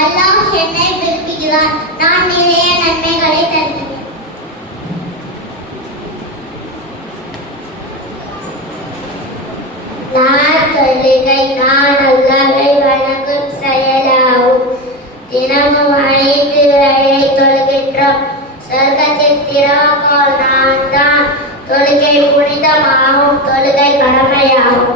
அல்லாஹ் என்னை விரும்புகிறான். நான் நிறைய நன்மைகளை தருகிறேன். தொழுகை நான் அல்லாஹ்வை வணங்கும் செயலாகும். தினமும் 5 வேளை தொழுகின்றோம். சொர்க்கத்தில் திறவுகோல் நான் தான். தொழுகை புனிதமாகும். தொழுகை கடமையாகும்.